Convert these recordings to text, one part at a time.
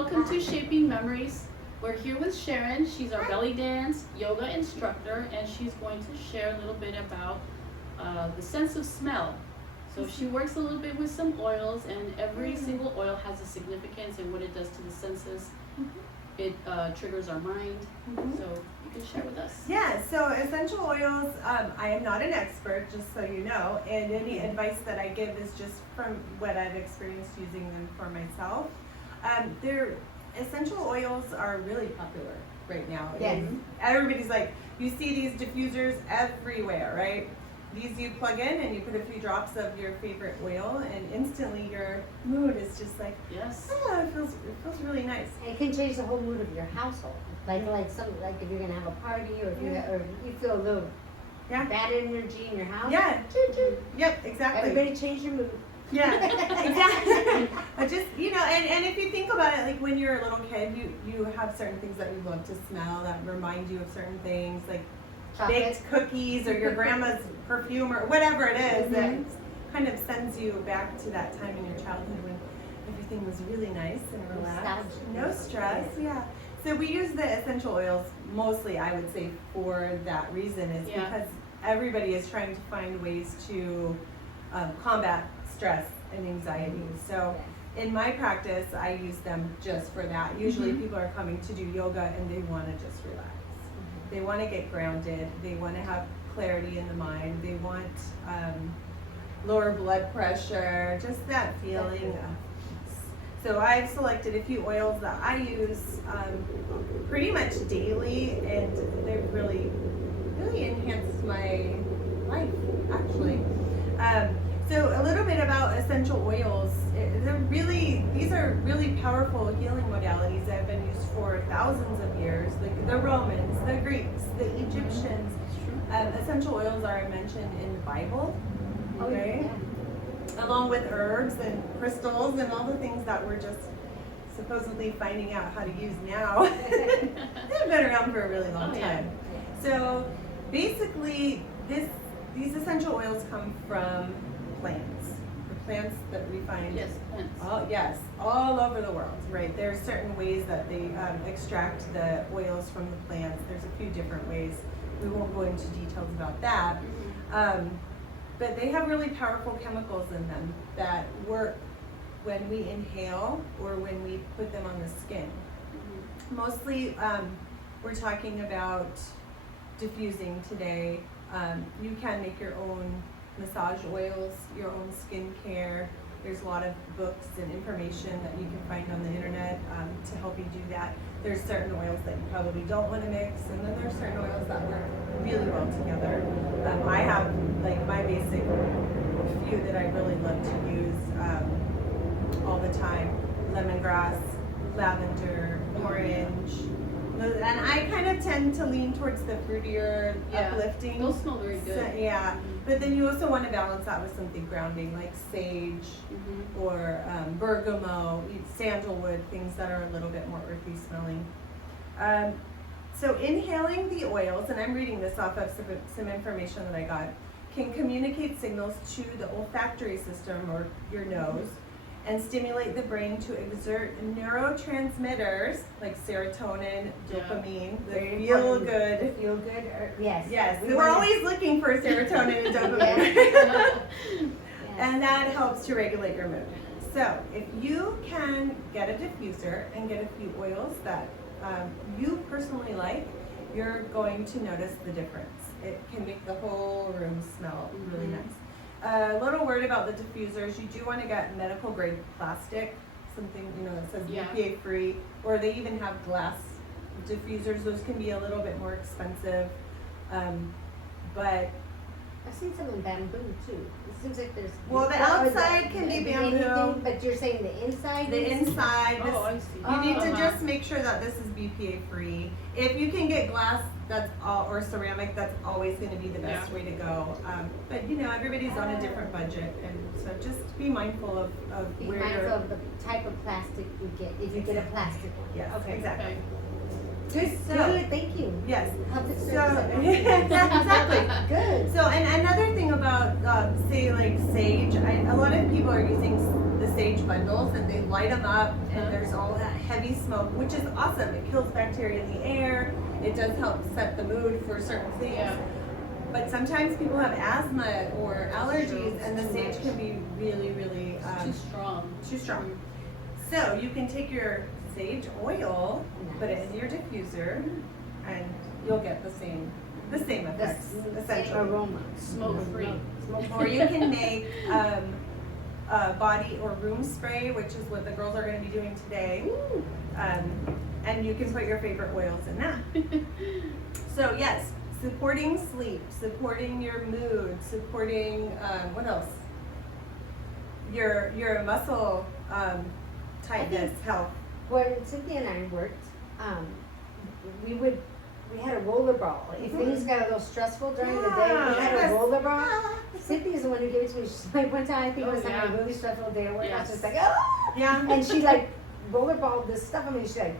welcome to Shaping Memories. We're here with Sharon. She's our belly dance yoga instructor, and she's going to share a little bit about the sense of smell. So she works a little bit with some oils, and every single oil has a significance and what it does to the senses. It triggers our mind. So you can share with us. Yeah, so essential oils, I am not an expert, just so you know, and any advice that I give is just from what I've experienced using them for myself. Essential oils are really popular right now. Yes. Everybody's like, you see these diffusers everywhere, right? These you plug in and you put a few drops of your favorite oil, and instantly your mood is just like, Yes. oh, it feels really nice. It can change the whole mood of your household. Like if you're gonna have a party, or if you feel a little bad energy in your house. Yeah. Choo choo. Yep, exactly. Everybody change your mood. Yeah, exactly. But just, and if you think about it, like when you're a little kid, you have certain things that you love to smell that remind you of certain things, like Chocolate. baked cookies or your grandma's perfume or whatever it is that kind of sends you back to that time in your childhood when everything was really nice and relaxed. No stress, yeah. So we use the essential oils mostly, I would say, for that reason, is because everybody is trying to find ways to combat stress and anxiety. So in my practice, I use them just for that. Usually people are coming to do yoga and they want to just relax. They want to get grounded. They want to have clarity in the mind. They want lower blood pressure, just that feeling of peace. So I've selected a few oils that I use pretty much daily, and they really enhanced my life, actually. So a little bit about essential oils. These are really powerful healing modalities that have been used for thousands of years. Like the Romans, the Greeks, the Egyptians. Essential oils are mentioned in the Bible, okay? Along with herbs and crystals and all the things that we're just supposedly finding out how to use now. They've been around for a really long time. So basically, these essential oils come from plants. The plants that we find Plants. all over the world, right? There are certain ways that they extract the oils from the plants. There's a few different ways. We won't go into details about that. But they have really powerful chemicals in them that work when we inhale or when we put them on the skin. Mostly, we're talking about diffusing today. You can make your own massage oils, your own skincare. There's a lot of books and information that you can find on the internet to help you do that. There's certain oils that you probably don't want to mix, and then there's certain oils that work really well together. I have like my basic few that I really love to use all the time: lemongrass, lavender, orange. And I kind of tend to lean towards the fruitier, uplifting. Those smell very good. So, but then you also want to balance that with something grounding, like sage or bergamot, sandalwood, things that are a little bit more earthy smelling. So inhaling the oils, and I'm reading this off of some information that I got, can communicate signals to the olfactory system or your nose, and stimulate the brain to exert neurotransmitters like serotonin, dopamine, the feel good. Yes. We're always looking for serotonin and dopamine. And that helps to regulate your mood. So if you can get a diffuser and get a few oils that you personally like, you're going to notice the difference. It can make the whole room smell really nice. A little word about the diffusers. You do want to get medical grade plastic, something that says BPA free, or they even have glass diffusers. Those can be a little bit more expensive, but I've seen some in bamboo too. It seems like there's the outside can be bamboo, but you're saying the inside. The inside. I see. You need to just make sure that this is BPA free. If you can get glass, or ceramic, that's always going to be the best way to go. But everybody's on a different budget, and so just be mindful of Be mindful of the type of plastic you get if you get a plastic one. Yes, Okay. exactly. Good. Thank you. Yes. Public So service. exactly. Good. So and another thing about say like sage, a lot of people are using the sage bundles and they light them up and there's all that heavy smoke, which is awesome. It kills bacteria in the air. It does help set the mood for certain things. Yeah. But sometimes people have asthma or allergies, and the sage can be really, really Too strong. too strong. So you can take your sage oil, put it in your diffuser, and you'll get the same effects, Same essentially. aroma. Smoke free. Or you can make a body or room spray, which is what the girls are going to be doing today. And you can put your favorite oils in that. So yes, supporting sleep, supporting your mood, supporting what else? Your muscle tightness, health. When Cynthia and I worked, we had a roller ball. If things got a little stressful during the day, we had a roller ball. Cynthia's the one who gave it to me. She's like, one time I think it was having a really stressful day at work. I was just like, oh! Yeah. And she like rollerballed this stuff on me. She's like,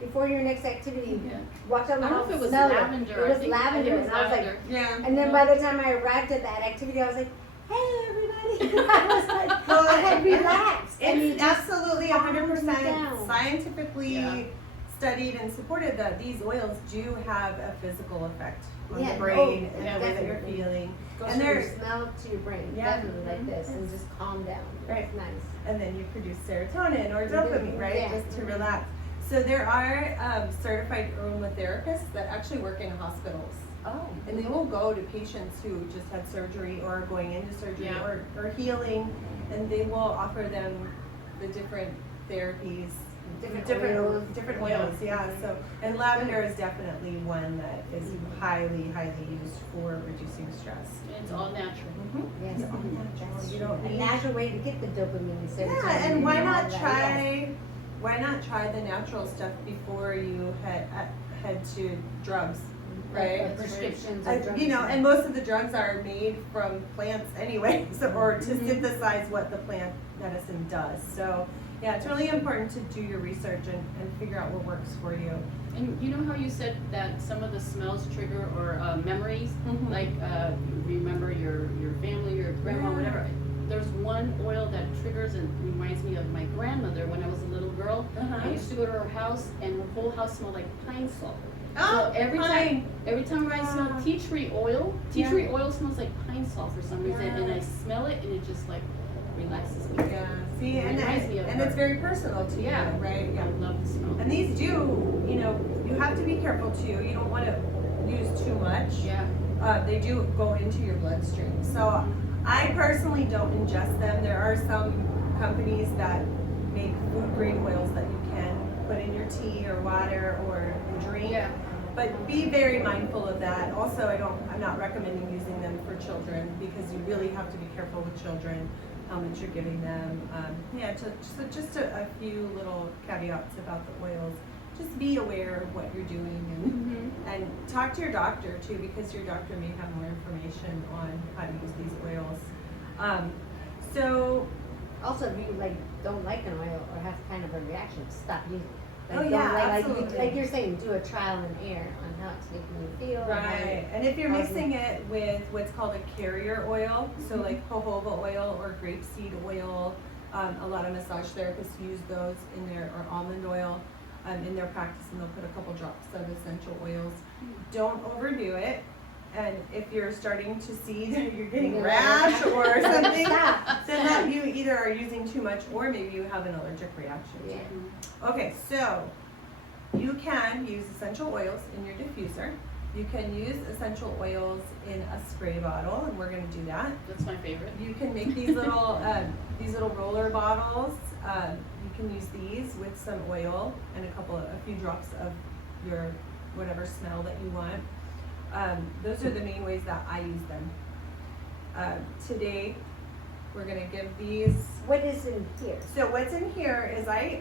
before your next activity, walk down the I don't hall, know if it was smell lavender. it. It was lavender. It was And I was like, lavender. Yeah. and then by the time I arrived at that activity, I was like, hey everybody. I was like, I had relaxed. And you It's just absolutely calmed me 100% down. scientifically studied and supported that these oils do have a physical effect on Yeah, the brain oh, and yeah, the way that you're definitely. feeling. Goes And from your they're smell to your brain, Yeah. definitely like this, and just calm down. Right. It's nice. and then you produce serotonin or We do, dopamine, right? yeah. Just to relax. So there are certified aromatherapists that actually work in hospitals. Oh. And they will go to patients who just had surgery or are going into surgery Yeah. or healing, and they will offer them the different therapies, different oils, yeah. So, and lavender is definitely one that is highly used for reducing stress. And it's all natural. Yes. It's all natural. That's You true. don't A need- natural way to get the dopamine and serotonin. Yeah, and why all not that, try? Why not try the natural stuff before you head to drugs, right? Like prescriptions or You know, drugs. and most of the drugs are made from plants anyway, so, or to synthesize what the plant medicine does. So, yeah, it's really important to do your research and figure out what works for you. And you know how you said that some of the smells trigger or memories, like you remember your family, your grandma, Yeah. whatever. There's one oil that triggers and reminds me of my grandmother when I was a little girl. I used to go to her house and her whole house smelled like pine salt. Oh, So every fine. time I smell tea tree oil smells like pine salt for some reason, and I smell it and it just like relaxes me. Yeah, see, It and reminds me of and her. it's very personal to Yeah. you, right? I love the smell. And these do, you know, you have to be careful too. You don't want to use too much. Yeah. They do go into your bloodstream. So I personally don't ingest them. There are some companies that make food grade oils that you can put in your tea or water or drink. Yeah. But be very mindful of that. Also, I'm not recommending using them for children because you really have to be careful with children, how much you're giving them. So just a few little caveats about the oils. Just be aware of what you're doing and talk to your doctor too, because your doctor may have more information on how to use these oils. So Also, if you like don't like an oil or have kind of a reaction, stop using it. Oh, don't yeah, like absolutely. like you're saying, do a trial and error on how it's making you feel. and how right, it- and if you're how mixing it with what's called a carrier oil, so like jojoba oil or grapeseed oil, a lot of massage therapists use those in their, or almond oil, in their practice, and they'll put a couple drops of essential oils. Don't overdo it. And if you're starting to see that you're getting Yeah. rash or something, Stop. then that you either are using too much or maybe you have an allergic reaction. Yeah. Okay, so you can use essential oils in your diffuser. You can use essential oils in a spray bottle, and we're going to do that. That's my favorite. You can make these little roller bottles. You can use these with some oil and a few drops of your whatever smell that you want. Those are the main ways that I use them. Today, we're going to give these. What is in here? So what's in here is I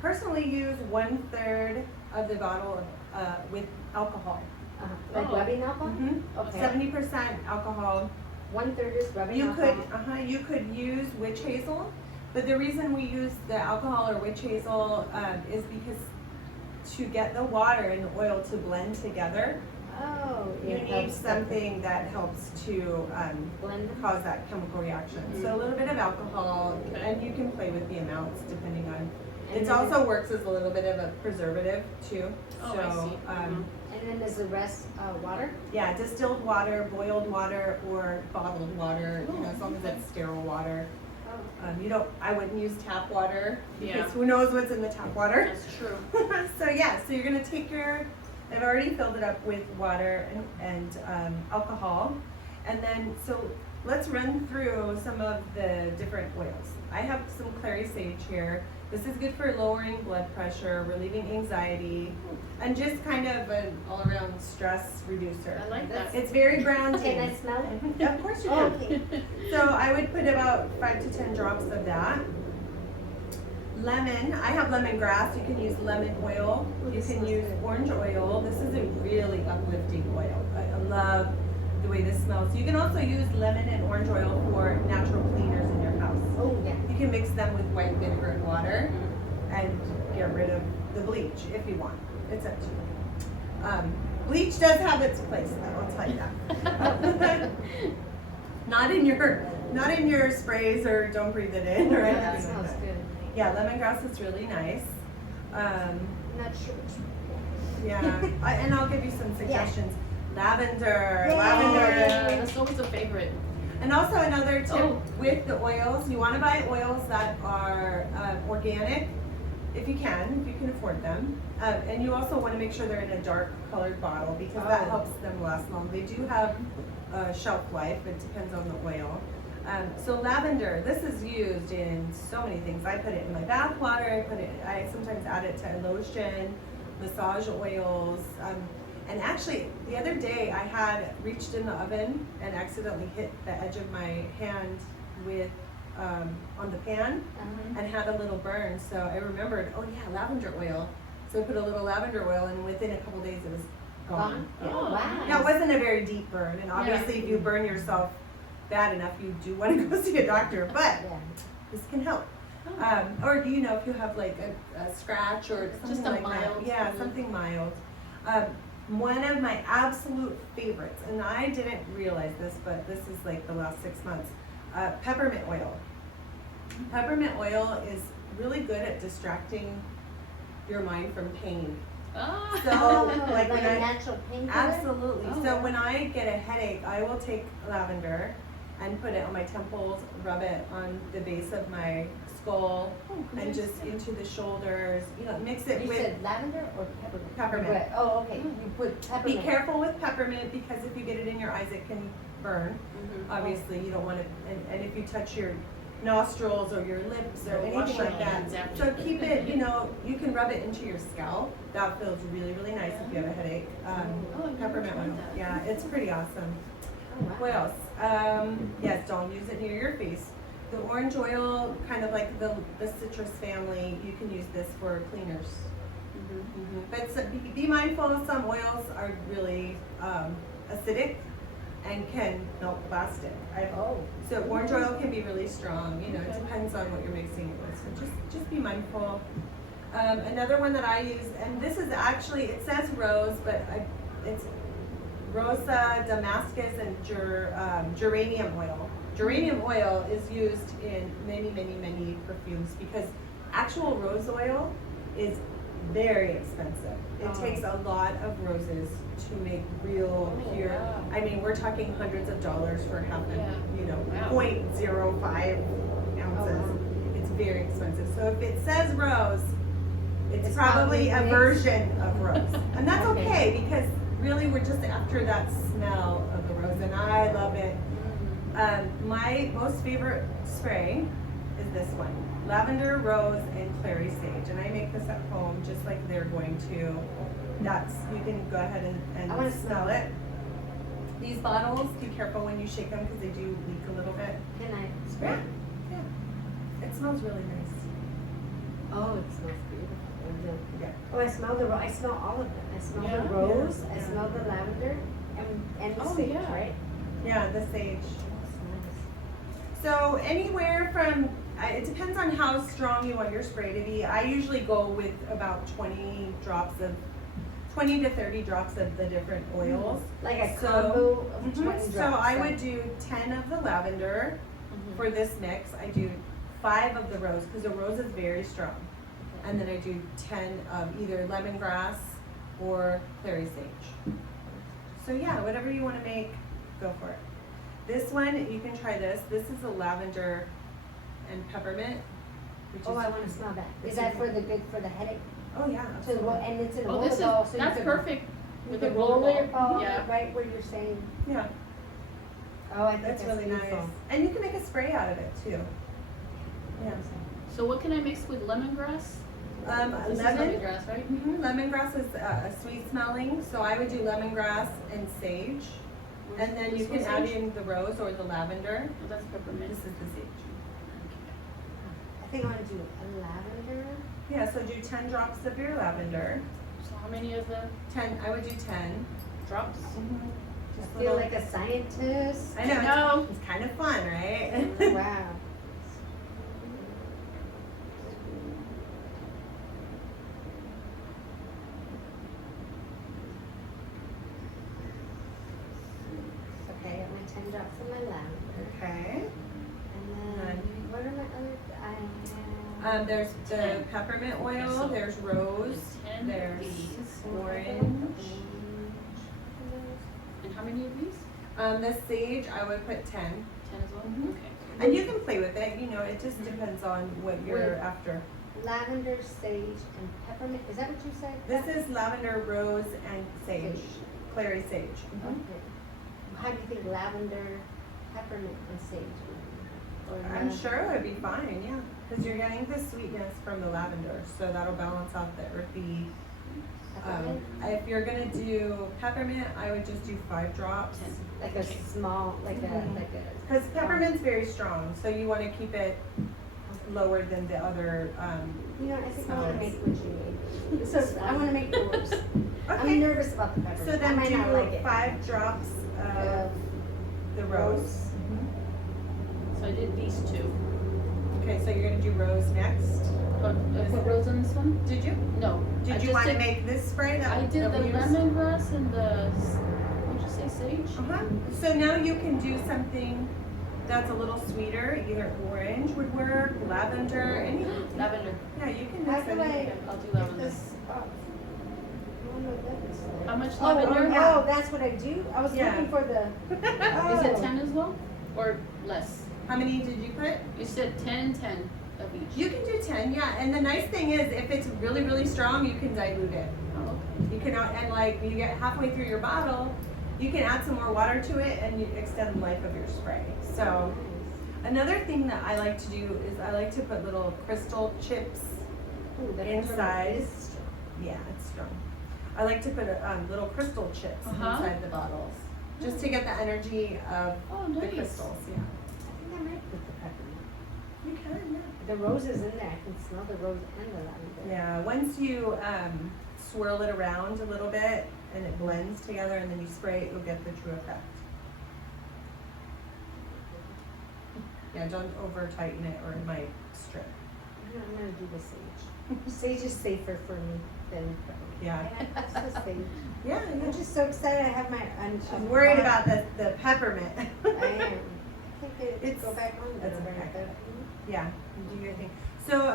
personally use 1/3 of the bottle with alcohol. Like Oh. rubbing alcohol? Okay. 70% alcohol. 1/3 is rubbing You alcohol. you could use witch hazel, but the reason we use the alcohol or witch hazel is because to get the water and the oil to blend together, Oh, you it need helps the- something that helps to blend. cause that chemical reaction. So a little bit of alcohol, and you can play with the amounts depending on. It also works as a little bit of a preservative too. Oh, So, I see. And then there's the rest, water? yeah, distilled water, boiled water, or bottled water, you know, as long as it's sterile water. I wouldn't use tap water because Yeah. who knows what's in the tap water. That's true. So yeah, so you're gonna take I've already filled it up with water and alcohol. And then, so let's run through some of the different oils. I have some clary sage here. This is good for lowering blood pressure, relieving anxiety, and just kind of an all-around stress reducer. I like that. It's very grounding. Can I smell it? Of course you Oh, can. okay. So I would put about 5 to 10 drops of that. Lemon, I have lemongrass. You can use lemon oil. You can use orange oil. This is a really uplifting oil. I love the way this smells. You can also use lemon and orange oil for natural cleaners in your house. Oh, yeah. You can mix them with white vinegar and water and get rid of the bleach if you want. It's up to you. Bleach does have its place, though, I'll tell you that. Not in your sprays, or don't breathe it in or That anything like smells that. good. Yeah, lemongrass is really nice. Not sure. Yeah, and I'll give you some suggestions. Lavender, Yay! lavender. Yeah, that's always a favorite. And also another tip Oh. with the oils, you want to buy oils that are organic, if you can afford them. And you also want to make sure they're in a dark colored bottle because that helps them last long. They do have a shelf life, it depends on the oil. So lavender, this is used in so many things. I put it in my bath water, I sometimes add it to lotion, massage oils. And actually, the other day I had reached in the oven and accidentally hit the edge of my hand with on the pan and had a little burn. So I remembered, oh yeah, lavender oil. So I put a little lavender oil, and within a couple days it was gone. Yeah. Oh, Wow. Now it wasn't a very deep burn, and obviously if you burn yourself bad enough, you do want to go see a doctor. But Yeah. this can help. Or if you have like a scratch or something Just a like mild. that. Yeah, something mild. One of my absolute favorites, and I didn't realize this, but this is like the last 6 months, peppermint oil. Peppermint oil is really good at distracting your mind from pain. Ah. So, like a when I, natural painkiller? absolutely. Oh, So wow. when I get a headache, I will take lavender and put it on my temples, rub it on the base of my skull, and just into the shoulders. Mix it You with. said lavender or peppermint? Peppermint. Right. Oh, okay. You put Be peppermint. careful with peppermint because if you get it in your eyes, it can burn. Obviously, you don't want to. And if you touch your nostrils or your lips or Wash anything your like that, hands after. so keep it. You can rub it into your scalp. That feels really, really nice if you have a headache. Oh, I've never Peppermint tried oil. that. Yeah, it's pretty awesome. Oh, wow. What else? Yes, don't use it near your face. The orange oil, kind of like the citrus family, you can use this for cleaners. But be mindful, some oils are really acidic and can melt plastic. Oh. So orange oil can be really strong, it depends on what you're mixing it with. So just be mindful. Another one that I use, and this is actually, it says rose, but it's Rosa, Damascus, and geranium oil. Geranium oil is used in many, many, many perfumes because actual rose oil is very expensive. It takes a lot of roses to make real pure. Wow. I mean, we're talking hundreds of dollars for half Wow. 0.05 ounces. It's very expensive. So if it says rose, it's probably a mixed. version of rose. And that's Okay. okay because really we're just after that smell of the rose, and I love it. My most favorite spray is this one. Lavender, rose, and clary sage. And I make this at home just like they're going to. You can go ahead I and wanna smell it. These bottles, be careful when you shake them because they do leak a little bit. Can I spray? Yeah. It smells really nice. Oh, it smells beautiful. Yeah. Oh, I smell I smell all of them. I smell Yeah. the rose, I Yeah. smell the lavender, and the Oh, sage, yeah. right? Yeah, the sage. That's nice. So anywhere from, it depends on how strong you want your spray to be. I usually go with about 20 to 30 drops of the different oils. Like a So- combo of Mhm. 20 drops. So I would do 10 of the lavender for this mix. I do 5 of the rose because the rose is very strong. and then I do 10 of either lemongrass or clary sage. So yeah, whatever you want to make, go for it. This one, you can try this. This is a lavender and peppermint. Which Oh, is, I want to smell that. Is that for the good for the headache? Oh yeah. So and it's in a Oh, roller this is, ball, so that's you can, perfect You with the can roller roll your ball. ball Yeah. right where you're saying. Yeah, Oh, I think that's really beautiful. nice. And you can make a spray out of it too. Yeah. So what can I mix with lemongrass? This is Lemon. lemongrass, right? Lemongrass is a sweet smelling, so I would do lemongrass and sage. And then you This can one's add sage? in the rose or the lavender. Oh, that's peppermint. This is the sage. I think I want to do a lavender. Yeah, so do 10 drops of your lavender. So how many of the 10, I would do 10. drops? Just I feel little- like a scientist. I know, No. it's kind of fun, right? Wow. Okay, I got my 10 drops of my lavender. Okay. And then, what are my other, I have. There's the peppermint oil, so there's rose, 10 there's these. orange. And how many of these? The sage, I would put 10. 10 as well? Mhm. Okay. And you can play with it, you know, it just depends on what you're Wait. after. Lavender, sage, and peppermint. Is that what you said? This is lavender, rose, and sage, clary sage. Okay. How do you think lavender, peppermint, and sage would be? Or I'm sure it would be fine, yeah, because you're getting the sweetness from the lavender, so that'll balance out the earthy. Peppermint? If you're gonna do peppermint, I would just do 5 drops. 10. Like a small, like a, Mhm. like a. Because peppermint's very strong, so you want to keep it lower than the other. You know, I think I want to smells. make what you made. So I want to make yours. I'm Okay. nervous about the peppermint. So I then might not like do it. 5 drops of the rose. So I did these two. Okay, so you're gonna do rose next. But I put rose in this one? Did you? No. I Did you just want to did- make this spray that I did that the we use? lemongrass and the, what'd you say, sage? Uh-huh. So now you can do something that's a little sweeter. Either orange would work, lavender, anything. Lavender. Yeah, you can How mix do anything. Okay, I'll do lavender. This off? I don't know what that is. How much Oh, lavender? yeah. oh, that's what I do? I was Yeah. looking for the. Is it Oh. 10 as well? Or less? How many did you put? You said 10 and 10 of each. You can do 10, yeah. And the nice thing is, if it's really, really strong, you can dilute it. Oh, okay. You can, and like you get halfway through your bottle, you can add some more water to it and you extend the life of your spray. So another thing that I like to do is I like to put little crystal chips. Ooh, the Inside. is strong. Yeah, it's strong. I like to put little crystal chips Uh-huh. inside the bottles, just to get the energy of Oh, the nice. crystals. Yeah, I think I might put the peppermint. you can. Yeah. The rose is in there. I can smell the rose and the lavender. Yeah, once you swirl it around a little bit and it blends together and then you spray it, you'll get the true effect. Yeah, don't over tighten it or it might strip. I'm gonna do the sage. Sage is safer for me than peppermint. Yeah. That's the sage. Yeah, I'm yeah. just so excited. I have my. I'm worried about the peppermint. I am. I think it's It's- go back on that's there. okay. Yeah, you do your thing. So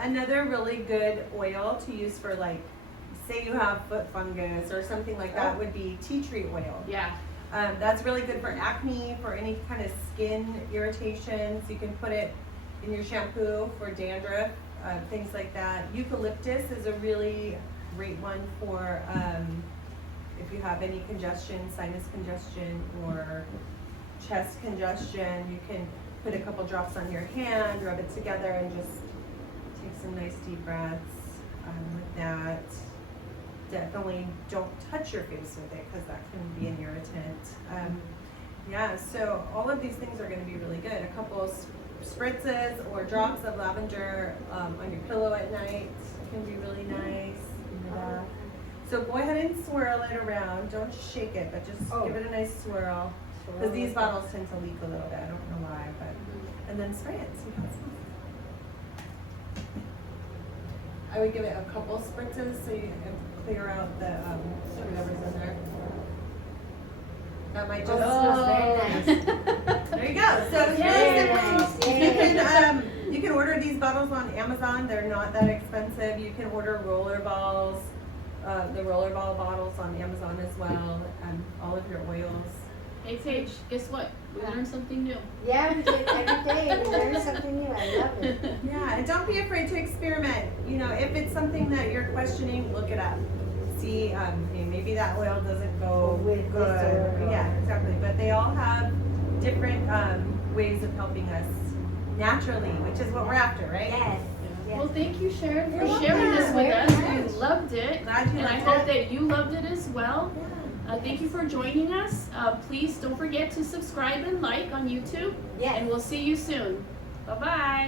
another really good oil to use for like, say you have foot fungus or something like that Oh. would be tea tree oil. Yeah. That's really good for acne, for any kind of skin irritations. You can put it in your shampoo for dandruff, things like that. Eucalyptus is a really great one for if you have any congestion, sinus congestion, or chest congestion. You can put a couple drops on your hand, rub it together, and just take some nice deep breaths with that. Definitely don't touch your face with it because that can be an irritant. Yeah, so all of these things are going to be really good. A couple of spritzes or drops of lavender on your pillow at night can be really nice. So go ahead and swirl it around. Don't shake it, but just Oh. give it a nice swirl. Because these bottles tend to leak a little bit. I don't know why, but and then spray it. See how it smells. I would give it a couple spritzes so you can clear out the whatever's in there. That might just. Oh, it smells very nice. There you go. So it's Yay. really simple. Yay. You can can order these bottles on Amazon. They're not that expensive. You can order roller balls, the roller ball bottles on Amazon as well, and all of your oils. Hey Paige, guess what? We learned something new. Yeah, we did every day. We learn something new. I love it. Yeah, and don't be afraid to experiment. You know, if it's something that you're questioning, look it up. See, maybe that oil doesn't go With good. oil. Yeah, exactly. But they all have different ways of helping us naturally, which is what we're after, right? Yes. Yes. Well, thank you, Sharon, for You're sharing this with us. welcome. We loved it. Glad you And I loved hope it. that you loved it as well. Yeah. Thank you for joining us. Please don't forget to subscribe and like on YouTube. Yes. And we'll see you soon. Bye-bye.